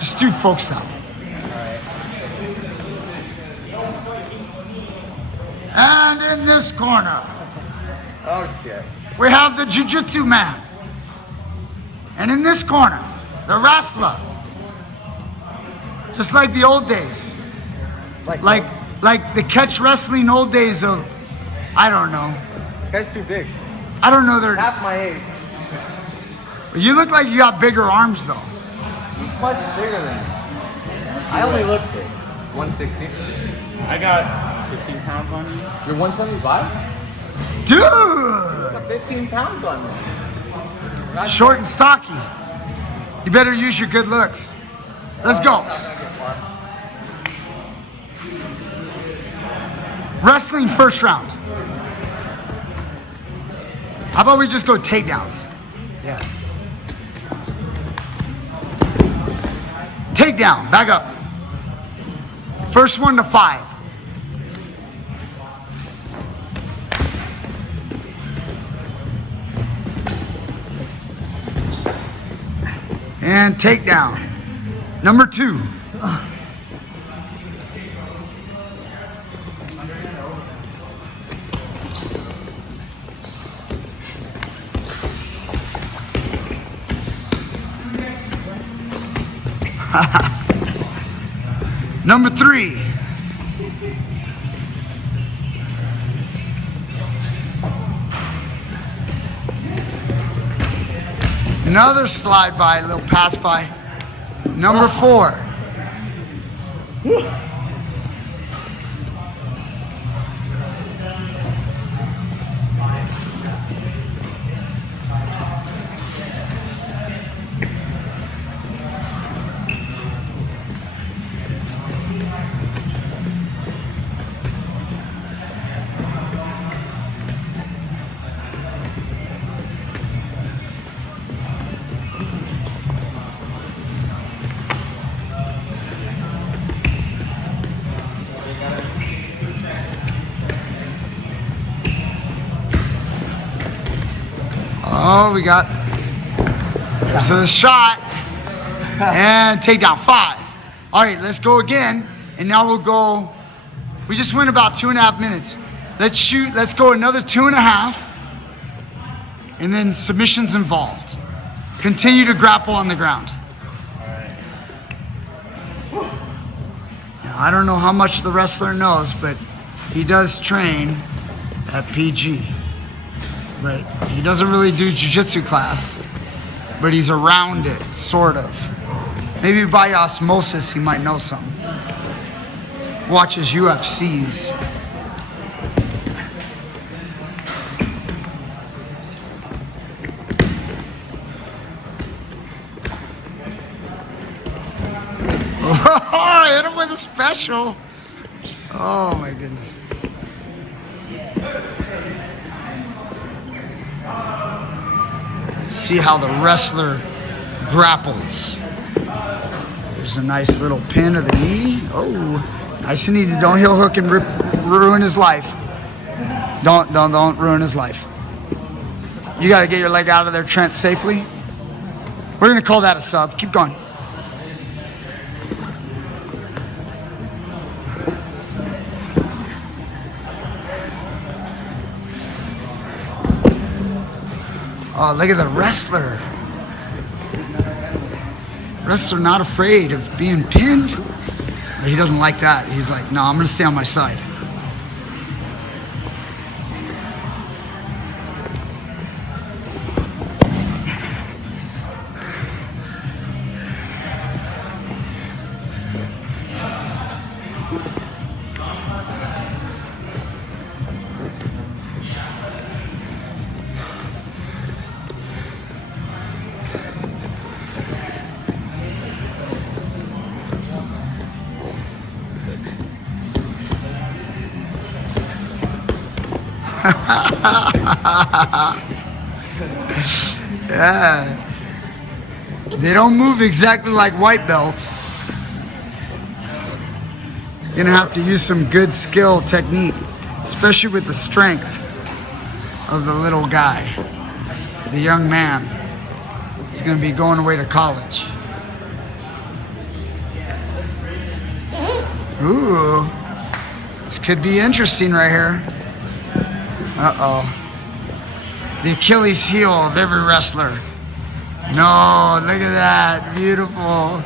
Just do folk style. And in this corner, Oh shit. we have the Jiu-jitsu man. And in this corner, the wrestler. Just like the old days. Like the catch wrestling old days of, I don't know. This guy's too big. I don't know their. Half my age. You look like you got bigger arms though. He's much bigger than me. I only look big. 160. I got 15 pounds on you. You're 175? Dude! You got 15 pounds on me. Not Short and stocky. You better use your good looks. Let's go. Wrestling first round. How about we just go takedowns? Yeah. Takedown, back up. First one to 5. And takedown. Number 2. Number 3. Another slide by, a little pass by. Number 4. Oh, we got, there's a shot, and takedown, 5. All right, let's go again, and now we'll go, we just went about 2.5 minutes. Let's go another 2.5, and then submissions involved. Continue to grapple on the ground. Now, I don't know how much the wrestler knows, but he does train at PG. But he doesn't really do jiu-jitsu class, but he's around it, sort of. Maybe by osmosis, he might know some. Watches UFCs. Oh, hit him with a special. Oh my goodness. See how the wrestler grapples. There's a nice little pin of the knee. Oh, nice and easy. Don't heel hook and ruin his life. Don't ruin his life. You got to get your leg out of there, Trent, safely. We're going to call that a sub. Keep going. Oh, look at the wrestler. Wrestler not afraid of being pinned. But he doesn't like that. He's like, no, I'm going to stay on my side. Yeah. They don't move exactly like white belts. You're gonna have to use some good skill technique, especially with the strength of the little guy, the young man. He's gonna be going away to college. Ooh. This could be interesting right here. Uh-oh. The Achilles heel of every wrestler. No, look at that. Beautiful.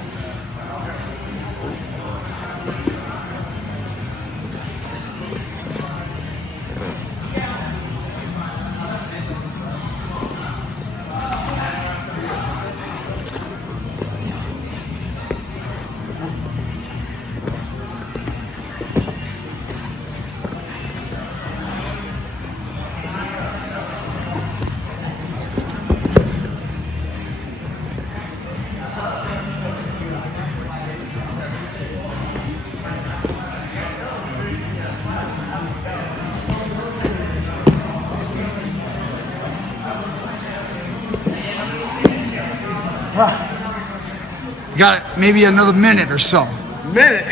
You got maybe another minute or so. Minute?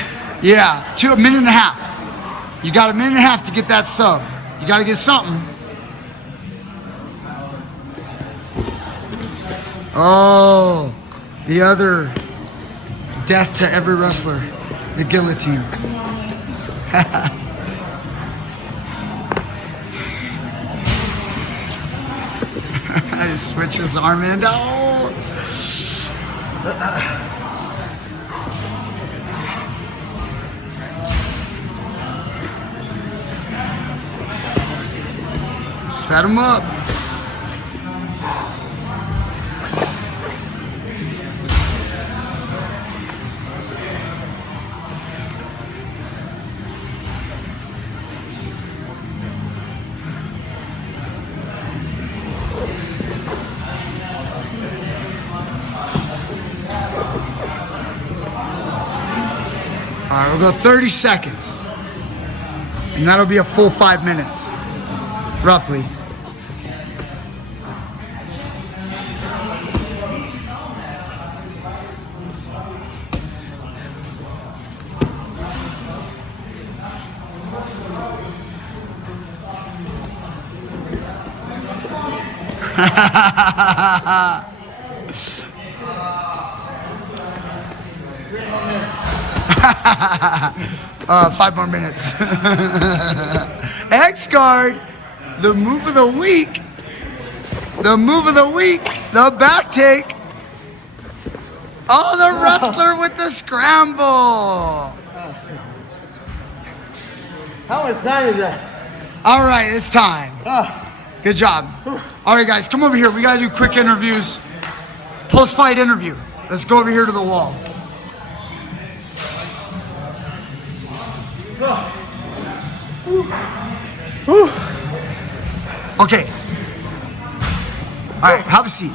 Yeah, a minute and a half. You got a minute and a half to get that sub. You got to get something. Oh, the other death to every wrestler, the guillotine. I switch his arm in. Oh. Set him up. All right, we'll go 30 seconds. And that'll be a full 5 minutes, roughly. Five more minutes. X guard, the move of the week. The move of the week, the back take. Oh, the wrestler with the scramble. How much time is that? All right, it's time. Good job. All right, guys, come over here. We got to do quick interviews. Post-fight interview. Let's go over here to the wall. Okay. All right, have a seat.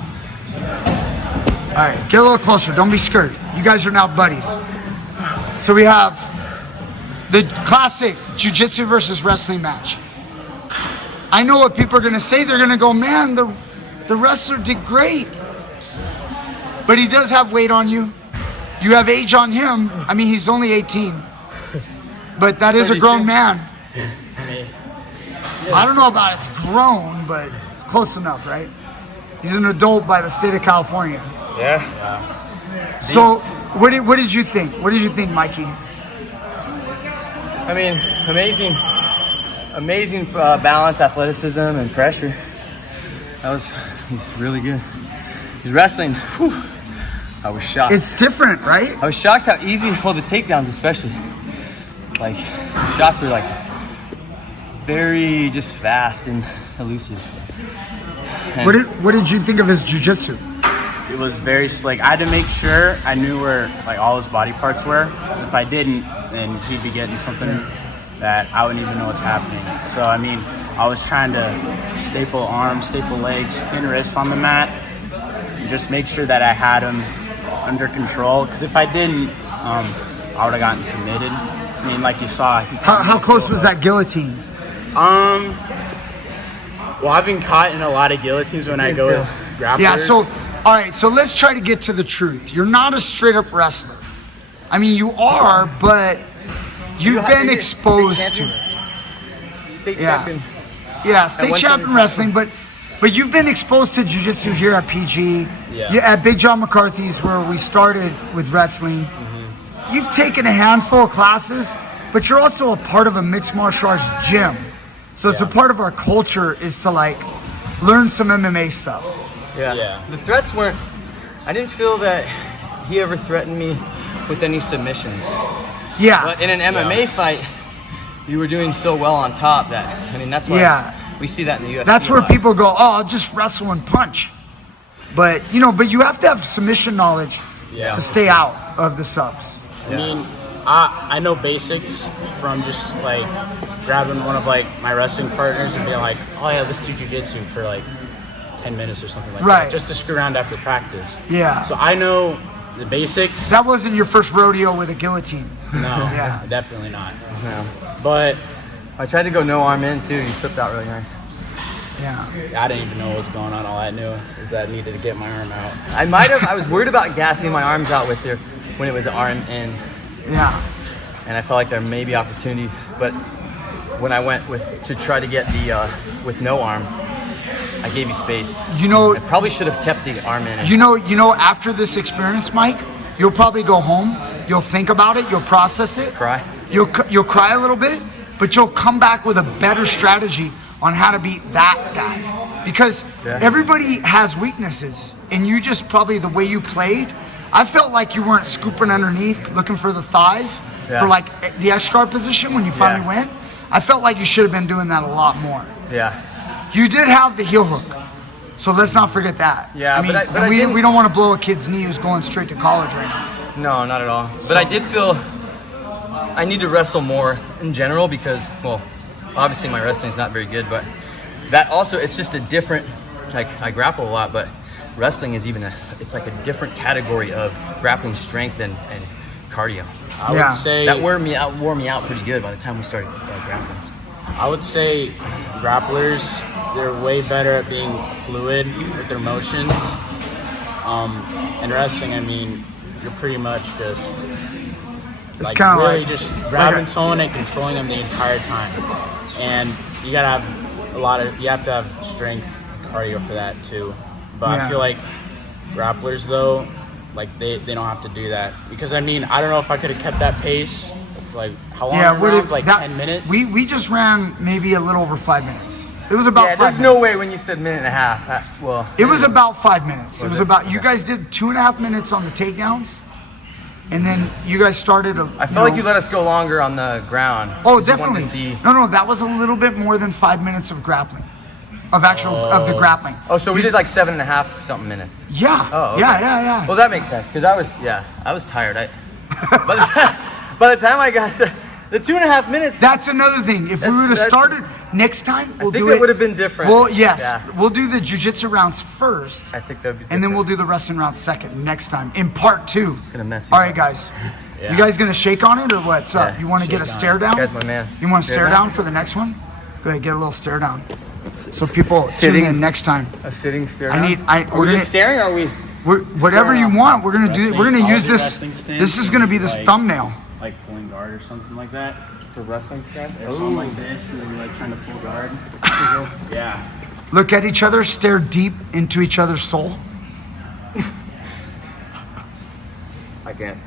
All right, get a little closer. Don't be scared. You guys are now buddies. So we have the classic Jiu-Jitsu versus wrestling match. I know what people are going to say. They're going to go, man, the wrestler did great. But he does have weight on you. You have age on him. I mean, he's only 18. But that is a grown man. I don't know about it's grown, but it's close enough, right? He's an adult by the state of California. Yeah. So, what did you think? What did you think, Mikey? I mean, amazing balance, athleticism, and pressure. He's really good. He's wrestling. Whew, I was shocked. It's different, right? I was shocked how easy he pulled the takedowns, especially. Like, the shots were like very just fast and elusive. And what did you think of his jiu-jitsu? it was very slick. I had to make sure I knew where like all his body parts were, because if I didn't, then he'd be getting something that I wouldn't even know what's happening. So I mean, I was trying to staple arms, staple legs, pin wrists on the mat, and just make sure that I had him under control. Because if I didn't, I would have gotten submitted. I mean, like you saw. How close was that guillotine? Well, I've been caught in a lot of guillotines when I go with grapplers. Yeah, so, all right, so let's try to get to the truth. You're not a straight-up wrestler. I mean, you are, but you've been exposed to it. State champion. Yeah, state champion wrestling, but you've been exposed to jiu-jitsu here at PG. Yeah, at Big John McCarthy's, where we started with wrestling. Mm-hmm. you've taken a handful of classes, but you're also a part of a mixed martial arts gym. So it's a part of our culture is to like learn some MMA stuff. Yeah. The threats weren't, I didn't feel that he ever threatened me with any submissions. Yeah. But in an MMA fight, you were doing so well on top that, I mean, that's why we see that in the UFC. That's where people go, oh, I'll just wrestle and punch. But, you know, but you have to have submission knowledge to stay out of the subs. I mean, I know basics from just like grabbing one of like my wrestling partners and being like, oh yeah, let's do jiu-jitsu for like 10 minutes or something like that. Just to screw around after practice. Yeah. So I know the basics. That wasn't your first rodeo with a guillotine. No, definitely not. No. But I tried to go no arm in too. You flipped out really nice. Yeah. I didn't even know what was going on. All I knew is that I needed to get my arm out. I was worried about gassing my arms out with her when it was an arm in. Yeah. And I felt like there may be opportunity, but when I went to try to get the with no arm, I gave you space. You know, I probably should have kept the arm in. You know, after this experience, Mike, you'll probably go home. You'll think about it. You'll process it. Cry. You'll cry a little bit, but you'll come back with a better strategy on how to beat that guy. Because everybody has weaknesses, and you just probably the way you played. I felt like you weren't scooping underneath, looking for the thighs for like the X guard position when you finally went. I felt like you should have been doing that a lot more. Yeah. You did have the heel hook, so let's not forget that. Yeah, I mean, we don't want to blow a kid's knee who's going straight to college right now. No, not at all. But I did feel I need to wrestle more in general because, well, obviously my wrestling is not very good, but that also, it's just a different, like I grapple a lot, but wrestling is it's like a different category of grappling strength and cardio. I would say that wore me out pretty good by the time we started grappling. I would say grapplers, they're way better at being fluid with their motions. In wrestling, I mean, you're pretty much just really just grabbing someone and controlling them the entire time. And you gotta have you have to have strength and cardio for that too. But I feel like grapplers though, like they don't have to do that. Because I mean, I don't know if I could have kept that pace. Like how long rounds? Like 10 minutes? We just ran maybe a little over 5 minutes. It was about 5 minutes. There's no way when you said minute and a half. It was about 5 minutes. It was about, you guys did 2.5 minutes on the takedowns. And then you guys started I felt like you let us go longer on the ground. Oh, definitely. No, that was a little bit more than 5 minutes of grappling. Of the grappling. Oh, so we did like 7.5 something minutes. Yeah. Oh, okay. Yeah. Well, that makes sense because I was tired. By the time I got to the 2.5 minutes. That's another thing. If we would have started next time, I think it would have been different. Well, yes. Yeah. We'll do the jiu-jitsu rounds first. I think that would be different. And then we'll do the wrestling rounds second next time in part 2. It's going to mess you All right, guys. Yeah. You guys going to shake on it or what's up? You want to get a stare down? You guys, my man. You want to stare down for the next one? Go ahead, get a little stare down. So people tune in next time. A sitting stare down? Are we just staring or are we? Whatever you want. We're going to do it. We're going to use this. This is going to be this thumbnail. Like pulling guard or something like that for wrestling stuff. Or something like this, and then you're like trying to pull guard. Yeah. Look at each other, stare deep into each other's soul. I can't.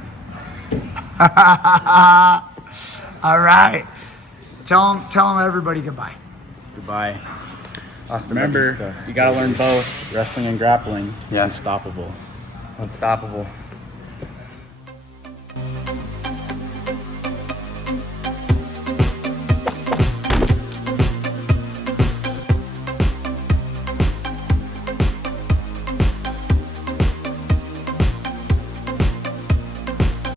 All right. Tell them everybody goodbye. Goodbye. Remember, you gotta learn both wrestling and grappling. Yeah. Unstoppable. Unstoppable.